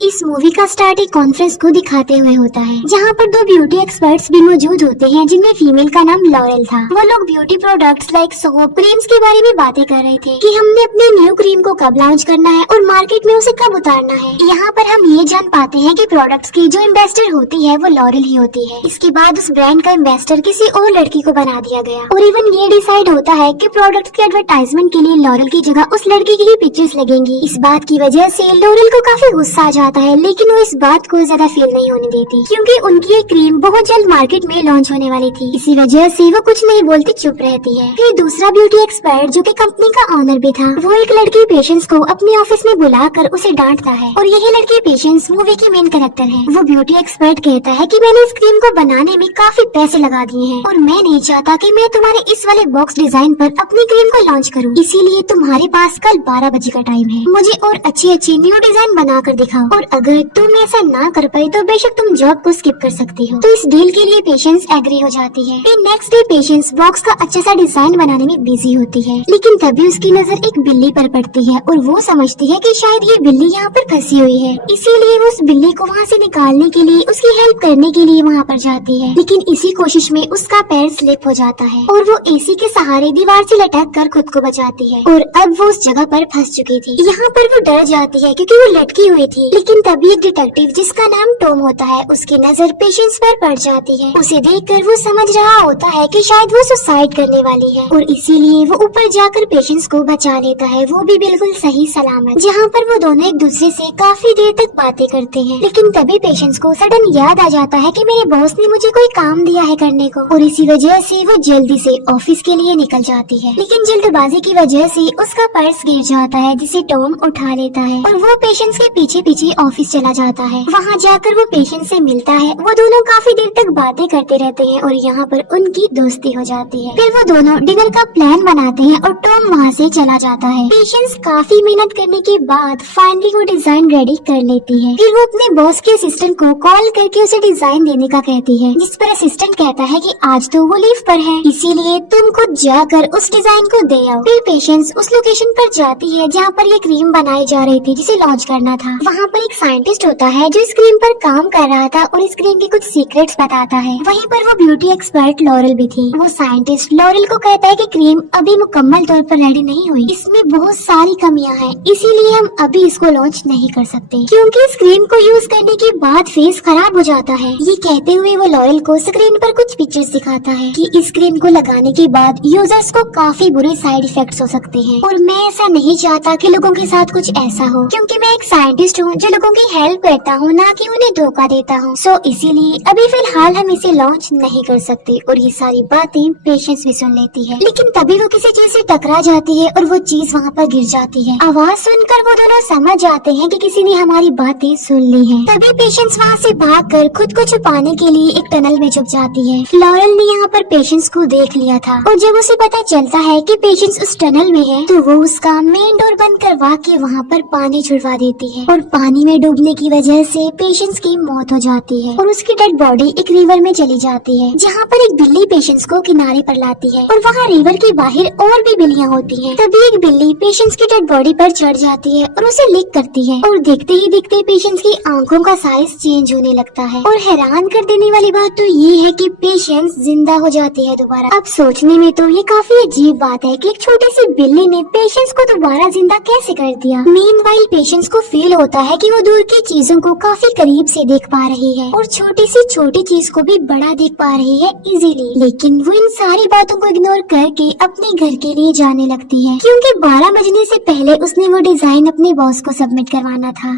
इस मूवी का स्टार्ट एक कॉन्फ्रेंस को दिखाते हुए होता है, जहाँ पर दो ब्यूटी एक्सपर्ट्स भी मौजूद होते हैं, जिनमें फीमेल का नाम लॉरेल था। वो लोग beauty products like soap, creams के बारे में बातें कर रहे थे कि हमने अपने न्यू क्रीम को कब लॉन्च करना है और मार्केट में उसे कब उतारना है। यहाँ पर हम ये जान पाते हैं कि प्रोडक्ट्स की जो इन्वेस्टर होती है वो लॉरेल ही होती है। इसके बाद उस ब्रांड का इन्वेस्टर किसी और लड़की को बना दिया गया और इवन ये डिसाइड होता है कि प्रोडक्ट्स के एडवर्टाइजमेंट के लिए लॉरेल की जगह उस लड़की की ही पिक्चर्स लगेंगी। इस बात की वजह से लॉरेल को काफी गुस्सा आ जाता है, लेकिन वो इस बात को ज्यादा फील नहीं होने देती क्योंकि उनकी ये क्रीम बहुत जल्द मार्केट में लॉन्च होने वाली थी। इसी वजह से वो कुछ नहीं बोलती, चुप रहती है। फिर दूसरा ब्यूटी एक्सपर्ट जो कि कंपनी का ऑनर भी था, वो एक लड़की पेशेंस को अपने ऑफिस में बुलाकर उसे डांटता है और यही लड़की पेशेंस मूवी की मेन कैरेक्टर है। वो ब्यूटी एक्सपर्ट कहता है कि मैंने इस क्रीम को बनाने में काफी पैसे लगा दिए हैं और मैं नहीं चाहता कि मैं तुम्हारे इस वाले बॉक्स डिजाइन पर अपनी क्रीम को लॉन्च करूं, इसीलिए तुम्हारे पास कल 12 बजे का टाइम है। मुझे और अच्छी अच्छी न्यू डिजाइन बना कर दिखाओ और अगर तुम ऐसा ना कर पाई तो बेशक तुम जॉब को स्किप कर सकती हो। तो इस डील के लिए पेशेंस एग्री हो जाती है। फिर नेक्स्ट डे पेशेंस बॉक्स का अच्छा सा डिजाइन बनाने में बिजी होती है, लेकिन तभी उसकी नजर एक बिल्ली पर पड़ती है और वो समझती है कि शायद ये बिल्ली यहाँ पर फंसी हुई है, इसीलिए वो उस बिल्ली को वहाँ से निकालने के लिए उसकी हेल्प करने के लिए वहाँ पर जाती है। लेकिन इसी कोशिश में उसका पैर स्लिप हो जाता है और वो एसी के सहारे दीवार से लटक कर खुद को बचाती है और अब वो उस जगह पर फंस चुकी थी। यहाँ पर वो डर जाती है क्योंकि वो लटकी हुई थी, लेकिन तभी एक डिटेक्टिव जिसका नाम टॉम होता है, उसकी नजर पेशेंस पर पड़ जाती है। उसे देखकर वो समझ रहा होता है कि शायद वो सुसाइड करने वाली है और इसीलिए वो ऊपर जाकर पेशेंस को बचा लेता है, वो भी बिल्कुल सही सलामत। जहाँ पर वो दोनों एक दूसरे से काफी देर तक बातें करते हैं, लेकिन तभी पेशेंस को सडन याद आ जाता है कि मेरे बॉस ने मुझे कोई काम दिया है करने को और इसी वजह से वो जल्दी से ऑफिस के लिए निकल जाती है। लेकिन जल्दबाजी की वजह से उसका पर्स गिर जाता है, जिसे टॉम उठा लेता है और वो पेशेंस के पीछे पीछे ऑफिस चला जाता है। वहाँ जाकर वो पेशेंस से मिलता है। वो दोनों काफी देर तक बातें करते रहते हैं और यहाँ पर उनकी दोस्ती हो जाती है। फिर वो दोनों डिनर का प्लान बनाते हैं और टॉम वहाँ से चला जाता है। पेशेंस काफी मेहनत करने के बाद फाइनली वो डिजाइन रेडी कर लेती है। फिर वो अपने बॉस के असिस्टेंट को कॉल करके उसे डिजाइन देने का कहती है, जिस पर असिस्टेंट कहता है कि आज तो वो लीव पर है, इसीलिए तुम खुद जाकर उस डिजाइन को दे आओ। फिर पेशेंस उस लोकेशन पर जाती है जहाँ पर ये क्रीम बनाई जा रही थी जिसे लॉन्च करना था। वहाँ पर एक साइंटिस्ट होता है जो इस क्रीम पर काम कर रहा था और इस क्रीम के कुछ सीक्रेट्स बताता है। वहीं पर वो ब्यूटी एक्सपर्ट लॉरेल भी थी। वो साइंटिस्ट लॉरेल को कहता है कि क्रीम अभी मुकम्मल तौर पर रेडी नहीं हुई, इसमें बहुत सारी कमियां हैं, इसीलिए हम अभी इसको लॉन्च नहीं कर सकते क्योंकि इस क्रीम को यूज करने के बाद फेस खराब हो जाता है। ये कहते हुए वो लॉरेल को स्क्रीन पर कुछ पिक्चर्स दिखाता है कि इस क्रीम को लगाने के बाद यूजर्स को काफी बुरे साइड इफेक्ट्स हो सकते हैं और मैं ऐसा नहीं चाहता कि लोगों के साथ कुछ ऐसा हो, क्योंकि मैं एक साइंटिस्ट हूँ जो लोगों की हेल्प करता हूँ, ना कि उन्हें धोखा देता हूँ। सो इसीलिए अभी फिलहाल हम इसे लॉन्च नहीं कर सकते। और ये सारी बातें पेशेंस भी सुन लेती है, लेकिन तभी वो किसी चीज से टकरा जाती है और वो चीज वहाँ पर गिर जाती है। आवाज सुनकर वो दोनों समझ जाते हैं कि किसी ने हमारी बातें सुन ली हैं। तभी पेशेंस वहाँ से भागकर खुद को छुपाने के लिए एक टनल में छुप जाती है। लॉरेल ने यहाँ पर पेशेंस को देख लिया था और जब उसे पता चलता है कि पेशेंस उस टनल में है, तो वो उसका मेन डोर बंद करवा के वहाँ पर पानी छुड़वा देती है और पानी में डूबने की वजह से पेशेंस की मौत हो जाती है और उसकी डेड बॉडी एक रिवर में चली जाती है, जहाँ पर एक बिल्ली पेशेंस को किनारे पर लाती है और वहाँ रिवर के बाहर और भी बिल्लियाँ होती हैं। तभी एक बिल्ली पेशेंस की डेड बॉडी पर चढ़ जाती है और उसे लिक करती है और देखते ही देखते पेशेंस की आंखों का साइज चेंज होने लगता है। और हैरान कर देने वाली बात तो ये है कि पेशेंस जिंदा हो जाती है दोबारा। अब सोचने में तो ये काफी अजीब बात है कि एक छोटी सी बिल्ली ने पेशेंस को दोबारा जिंदा कैसे कर दिया। मीनवाइल पेशेंस को फील होता है कि वो दूर की चीजों को काफी करीब से देख पा रही है और छोटी सी छोटी चीज को भी बड़ा देख पा रही है इजीली। लेकिन वो इन सारी बातों को इग्नोर करके अपने घर के लिए जाने लगती है, क्योंकि 12 बजने से पहले उसने वो डिजाइन अपने बॉस को सबमिट करवाना था।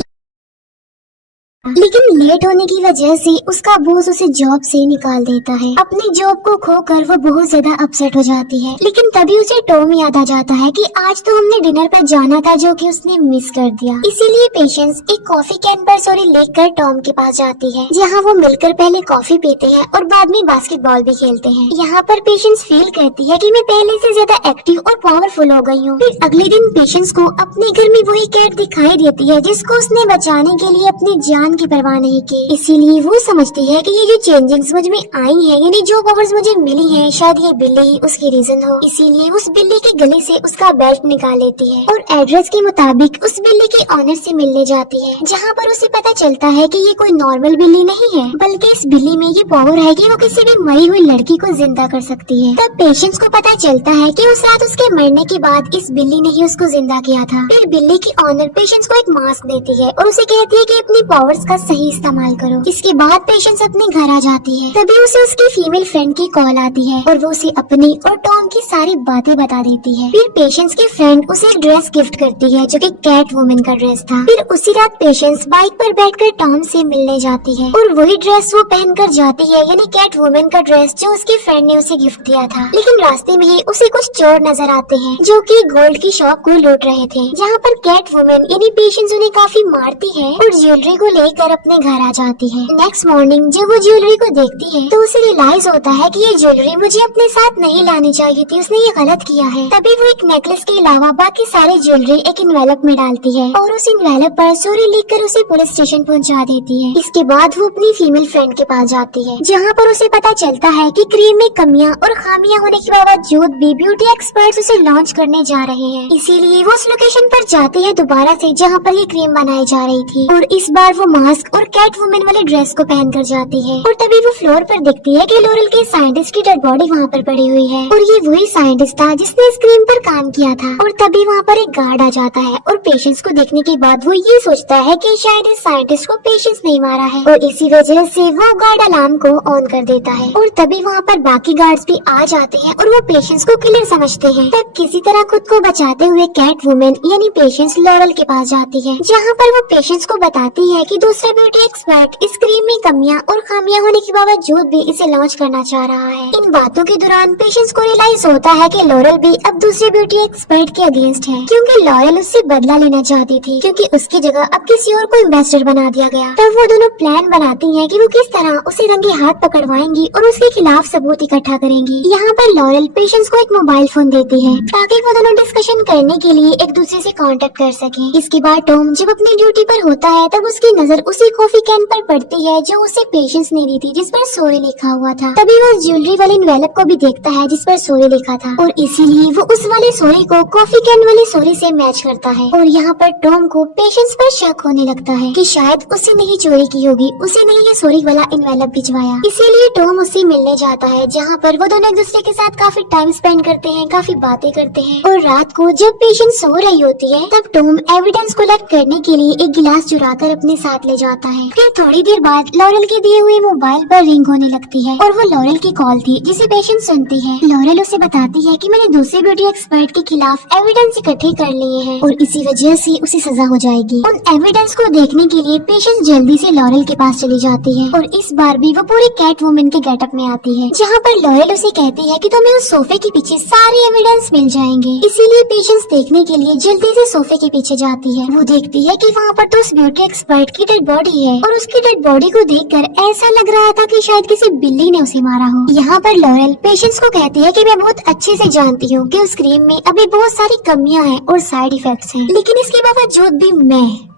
लेकिन लेट होने की वजह से उसका बॉस उसे जॉब से निकाल देता है। अपनी जॉब को खोकर वो बहुत ज्यादा अपसेट हो जाती है, लेकिन तभी उसे टॉम याद आ जाता है कि आज तो हमने डिनर पर जाना था जो कि उसने मिस कर दिया। इसीलिए पेशेंस एक कॉफी कैन पर सॉरी लेकर टॉम के पास जाती है, जहाँ वो मिलकर पहले कॉफी पीते हैं और बाद में बास्केटबॉल भी खेलते हैं। यहाँ पर पेशेंस फील करती है कि मैं पहले से ज्यादा एक्टिव और पावरफुल हो गई हूँ। फिर अगले दिन पेशेंस को अपने घर में वही कैट दिखाई देती है जिसको उसने बचाने के लिए अपनी जान जान की परवाह नहीं की। इसीलिए वो समझती है कि ये जो चेंजिंग्स मुझ में आई है, यानी जो पावर्स मुझे मिली है, शायद ये बिल्ली ही उसकी रीजन हो। इसीलिए उस बिल्ली के गले से उसका बेल्ट निकाल लेती है और एड्रेस के मुताबिक उस बिल्ली के ऑनर से मिलने जाती है, जहाँ पर उसे पता चलता है कि ये कोई नॉर्मल बिल्ली नहीं है, बल्कि इस बिल्ली में ये पावर है कि वो किसी भी मरी हुई लड़की को जिंदा कर सकती है। तब पेशेंस को पता चलता है कि उस रात उसके मरने के बाद इस बिल्ली ने ही उसको जिंदा किया था। फिर बिल्ली की ऑनर पेशेंस को एक मास्क देती है और उसे कहती है कि अपनी पावर्स का सही इस्तेमाल करो। इसके बाद पेशेंस अपने घर आ जाती है। तभी उसे उसकी फीमेल फ्रेंड की कॉल आती है और वो उसे अपनी और टॉम की सारी बातें बता देती है। फिर पेशेंस की फ्रेंड उसे एक ड्रेस गिफ्ट करती है जो कि कैट वुमन का ड्रेस था। फिर उसी रात पेशेंस बाइक पर बैठकर टॉम से मिलने जाती है और वही ड्रेस वो पहनकर जाती है, यानी कैट वुमन का ड्रेस जो उसकी फ्रेंड ने उसे गिफ्ट दिया था। लेकिन रास्ते में ही उसे कुछ चोर नजर आते हैं जो कि गोल्ड की शॉप को लूट रहे थे, जहाँ पर कैट वुमन यानी पेशेंस उन्हें काफी मारती है और ज्वेलरी को लेकर अपने घर आ जाती है। नेक्स्ट मॉर्निंग जब वो ज्वेलरी को देखती है तो उसे रियलाइज होता है कि ये ज्वेलरी मुझे अपने साथ नहीं लानी चाहिए थी, उसने ये गलत किया है। तभी वो एक नेकलेस के अलावा बाकी सारे ज्वेलरी एक इन्वेलप में डालती है और उस इन्वेलप पर सॉरी लिखकर उसे पुलिस स्टेशन पहुंचा देती है। इसके बाद वो अपनी फीमेल फ्रेंड के पास जाती है, जहाँ पर उसे पता चलता है कि क्रीम में कमियां और खामियां होने के बावजूद भी ब्यूटी एक्सपर्ट्स उसे लॉन्च करने जा रहे हैं। इसीलिए वो उस लोकेशन पर जाती है दोबारा से जहाँ पर ये क्रीम बनाई जा रही थी और इस बार वो मास्क और कैट वुमन वाले ड्रेस को पहन कर जाती है। और तभी वो फ्लोर पर देखती है कि लॉरेल के साइंटिस्ट की डेड बॉडी वहाँ पर पड़ी हुई है और ये वही साइंटिस्ट था जिसने इस क्रीम पर काम किया था। और तभी वहाँ पर एक गार्ड आ जाता है और पेशेंस को देखने के बाद वो ये सोचता है कि शायद इस साइंटिस्ट को पेशेंस नहीं मारा है और इसी वजह से वो गार्ड अलार्म को ऑन कर देता है। और तभी वहाँ पर बाकी गार्ड्स भी आ जाते हैं और वो पेशेंस को किलर समझते हैं। तब किसी तरह खुद को बचाते हुए कैट वुमन यानी पेशेंस लॉरेल के पास जाती है, जहाँ पर वो पेशेंस को बताती है कि दूसरा ब्यूटी एक्सपर्ट इस क्रीम में कमियां और खामियां होने के बावजूद भी इसे लॉन्च करना चाह रहा है। इन बातों के दौरान पेशेंस को रियलाइज होता है कि लॉरेल भी अब दूसरे ब्यूटी एक्सपर्ट के अगेंस्ट है, क्योंकि लॉरेल उससे बदला लेना चाहती थी, क्योंकि उसकी जगह अब किसी और को इन्वेस्टर बना दिया गया। तब वो दोनों प्लान बनाती हैं कि वो किस तरह उसे रंगे हाथ पकड़वाएंगी और उसके खिलाफ सबूत इकट्ठा करेंगी। यहाँ पर लॉरेल पेशेंस को एक मोबाइल फोन देती है ताकि वो दोनों डिस्कशन करने के लिए एक दूसरे से कांटेक्ट कर सके। इसके बाद टॉम जब अपनी ड्यूटी पर होता है तब उसकी नजर उसी कॉफी कैन पर पड़ती है जो उसे पेशेंस ने दी थी, जिस पर सॉरी लिखा हुआ था। तभी वो ज्वेलरी वाले इन्वेलप को भी देखता है जिस पर सॉरी लिखा था और इसीलिए वो उस वाले सॉरी को कॉफी कैन वाली सॉरी से मैच करता है। और यहाँ पर टॉम को पेशेंस पर शक होने लगता है कि शायद उसे नहीं चोरी की होगी, उसे नहीं ये सॉरी वाला इन्वेलप भिजवाया। इसीलिए टॉम उससे मिलने जाता है, जहाँ पर वो दोनों एक दूसरे के साथ काफी टाइम स्पेंड करते हैं, काफी बातें करते हैं। और रात को जब पेशेंस सो रही होती है तब टॉम एविडेंस कलेक्ट करने के लिए एक गिलास चुराकर अपने साथ ले जाता है। फिर थोड़ी देर बाद लॉरेल के दिए हुए मोबाइल पर रिंग होने लगती है और वो लॉरेल की कॉल थी जिसे पेशेंस सुनती है। लॉरेल उसे बताती है कि मैंने दूसरे ब्यूटी एक्सपर्ट के खिलाफ एविडेंस इकट्ठे कर लिए हैं और इसी वजह से उसे सजा हो जाएगी। उन एविडेंस को देखने के लिए पेशेंस जल्दी से लॉरेल के पास चली जाती है और इस बार भी वो पूरे कैट वुमन के गेटअप में आती है, जहाँ पर लॉरेल उसे कहती है कि तुम्हें उस सोफे के पीछे सारे एविडेंस मिल जाएंगे। इसीलिए पेशेंस देखने के लिए जल्दी से सोफे के पीछे जाती है। वो देखती है कि वहाँ पर तो उस ब्यूटी एक्सपर्ट की डेड बॉडी है और उसकी डेड बॉडी को देखकर ऐसा लग रहा था कि शायद किसी बिल्ली ने उसे मारा हो। यहाँ पर लॉरेल पेशेंस को कहती है कि मैं बहुत अच्छे से जानती हूँ कि उस क्रीम में अभी बहुत सारी कमियां हैं और साइड इफेक्ट्स हैं, लेकिन इसके बावजूद भी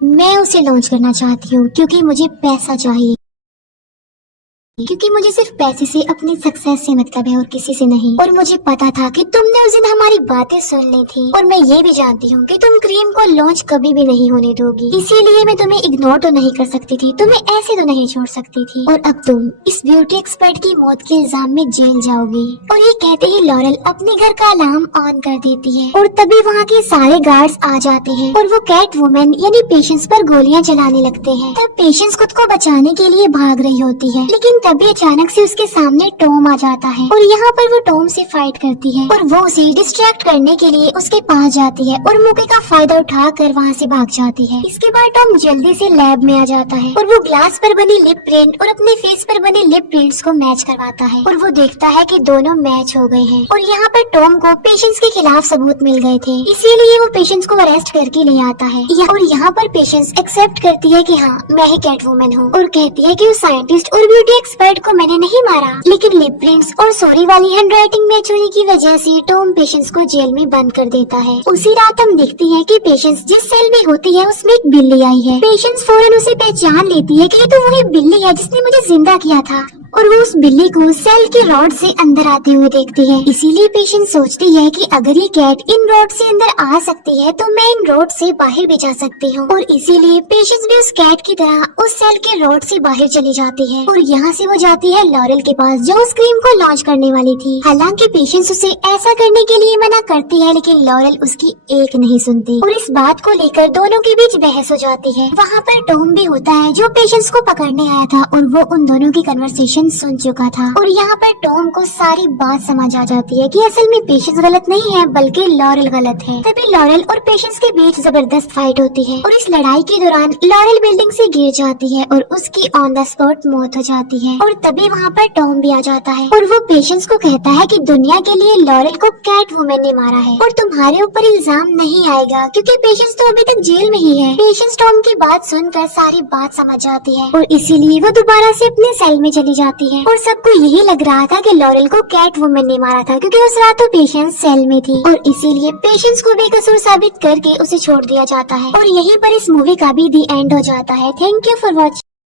मैं उसे लॉन्च करना चाहती हूँ क्योंकि मुझे पैसा चाहिए, क्योंकि मुझे सिर्फ पैसे से अपनी सक्सेस से मतलब है और किसी से नहीं। और मुझे पता था कि तुमने उस दिन हमारी बातें सुन ली थी और मैं ये भी जानती हूँ कि तुम क्रीम को लॉन्च कभी भी नहीं होने दोगी, इसीलिए मैं तुम्हें इग्नोर तो नहीं कर सकती थी, तुम्हें ऐसे तो नहीं छोड़ सकती थी। और अब तुम इस ब्यूटी एक्सपर्ट की मौत के इल्जाम में जेल जाओगी। और ये कहते ही लॉरेल अपने घर का अलार्म ऑन कर देती है और तभी वहाँ के सारे गार्ड्स आ जाते हैं और वो कैट वुमन यानी पेशेंस पर गोलियां चलाने लगते हैं। तब पेशेंस खुद को बचाने के लिए भाग रही होती है, लेकिन तभी अचानक से उसके सामने टॉम आ जाता है और यहाँ पर वो टॉम से फाइट करती है और वो उसे डिस्ट्रैक्ट करने के लिए उसके पास जाती है और मौके का फायदा उठाकर वहाँ से भाग जाती है। इसके बाद टॉम जल्दी से लैब में आ जाता है और वो ग्लास पर बनी लिप प्रिंट और अपने फेस पर बने लिप प्रिंट्स को मैच करवाता है और वो देखता है कि दोनों मैच हो गए हैं। और यहाँ पर टॉम को पेशेंस के खिलाफ सबूत मिल गए थे, इसीलिए वो पेशेंस को अरेस्ट करके ले आता है। और यहाँ पर पेशेंस एक्सेप्ट करती है कि हाँ मैं ही कैट वुमन हूँ और कहती है कि वो साइंटिस्ट और ब्यूटी एक्सपर्ट को मैंने नहीं मारा, लेकिन लिप प्रिंट्स और सॉरी वाली हैंडराइटिंग में चोरी की वजह से टॉम पेशेंस को जेल में बंद कर देता है। उसी रात हम देखते हैं कि पेशेंस जिस सेल में होती है उसमें एक बिल्ली आई है। पेशेंस फौरन उसे पहचान लेती है कि ये तो वही बिल्ली है जिसने मुझे जिंदा किया था, और वो उस बिल्ली को सेल के रॉड से अंदर आते हुए देखती है। इसीलिए पेशेंस सोचती है कि अगर ये कैट इन रॉड से अंदर आ सकती है तो मैं इन रॉड से बाहर भी जा सकती हूँ, और इसीलिए पेशेंस भी उस कैट की तरह उस सेल के रॉड से बाहर चली जाती है और यहाँ से वो जाती है लॉरेल के पास जो उस क्रीम को लॉन्च करने वाली थी। हालांकि पेशेंस उसे ऐसा करने के लिए मना करती है, लेकिन लॉरेल उसकी एक नहीं सुनती और इस बात को लेकर दोनों के बीच बहस हो जाती है। वहाँ पर टॉम भी होता है जो पेशेंस को पकड़ने आया था और वो उन दोनों की कन्वर्सेशन सुन चुका था, और यहाँ पर टॉम को सारी बात समझ आ जाती है कि असल में पेशेंस गलत नहीं है बल्कि लॉरेल गलत है। तभी लॉरेल और पेशेंस के बीच जबरदस्त फाइट होती है और इस लड़ाई के दौरान लॉरेल बिल्डिंग से गिर जाती है और उसकी ऑन द स्पॉट मौत हो जाती है। और तभी वहाँ पर टॉम भी आ जाता है और वो पेशेंस को कहता है कि दुनिया के लिए लॉरेल को कैट वुमन ने मारा है और तुम्हारे ऊपर इल्जाम नहीं आएगा क्योंकि पेशेंस तो अभी तक जेल में ही है। पेशेंस टॉम की बात सुनकर सारी बात समझ जाती है और इसीलिए वो दोबारा से अपने सेल में चली जाती है और सबको यही लग रहा था कि लॉरेल को कैट वुमन ने मारा था क्योंकि उस रात तो पेशेंस सेल में थी और इसीलिए पेशेंस को बेकसूर साबित करके उसे छोड़ दिया जाता है। और यहीं पर इस मूवी का भी दी एंड हो जाता है। Thank you for watching.